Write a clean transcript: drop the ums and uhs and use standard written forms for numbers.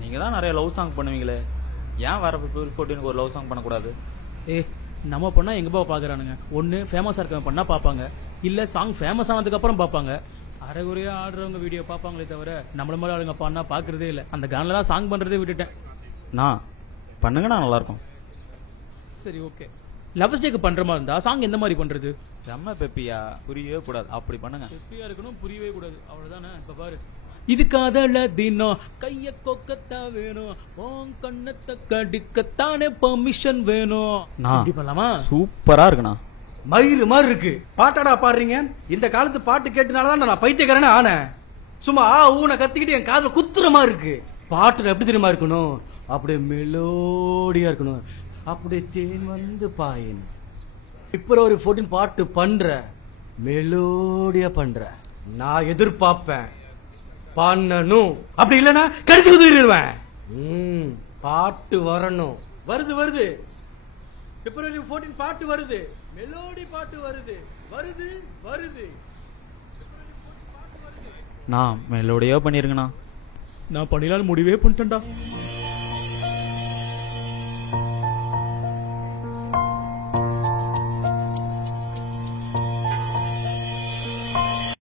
நீங்கள் தான் நிறைய லவ் சாங் பண்ணுவீங்களே, ஏன் வர பிப்ரவரி 14 ஒரு லவ் சாங் பண்ணக்கூடாது? நம்ம பண்ணால் எங்கேப்பா பார்க்குறானுங்க? ஒன்று ஃபேமஸாக இருக்கவங்க பண்ணால் பார்ப்பாங்க, இல்லை சாங் ஃபேமஸ் ஆனதுக்கப்புறம் பார்ப்பாங்க. அரைகுறையாக ஆடுறவங்க வீடியோ பார்ப்பாங்களே தவிர நம்மள மாதிரி ஆளுங்க பண்ணால் பார்க்குறதே இல்லை. அந்த கானெலாம் சாங் பண்ணுறதே விட்டுட்டேன். பண்ணுங்கண்ணா, நல்லாயிருக்கும். சரி, ஓகே. லவ்ஸ் டேக்கு பண்ணுற மாதிரி இருந்தால் சாங் எந்த மாதிரி பண்ணுறது? செம்ம பெப்பியா, புரியவே கூடாது, அப்படி பண்ணுங்க. பெப்பியாக இருக்கணும், புரியவே கூடாது, அவ்வளோதானே. இப்போ பாரு, இது காதல தினம் கைய கொக்கத்தா வேணும், உன் கண்ணத்தை கடிக்கத்தானே பெர்மிஷன் வேணும். இப்படி பண்ணலாமா? சூப்பரா இருக்குண்ணா. மயிறு மாதிரி இருக்கு. பாட்டாடா பாடுறீங்க? இந்த காலத்து பாட்டு கேட்டனாலதான் நான் பைத்தியக்காரனே ஆனேன். சும்மா ஊனை கத்திக்கிட்டு என் காதுல குத்துற மாதிரி இருக்கு. பாட்டுல எப்படி தெரியுமா இருக்கணும்? அப்படியே மெலோடியா இருக்கணும், அப்படியே தேன் வந்து பாயின். பிப்ரவரி 14 பாட்டு பண்ற, மெலோடியா பண்ற, நான் எதிர்பார்ப்பேன். பண்ணணும், அப்படி இல்லைன்னா கடைசி குதிரிடுவேன். பாட்டு வரணும். வருது வருது, பிப்ரவரி 14 பாட்டு வருது, மெலோடி பாட்டு வருது, வருது வருது. நான் மெலோடியா பண்ணிருங்கண்ணா. நான் பண்ணிடலான்னு முடிவே பண்ணிட்டேன்டா.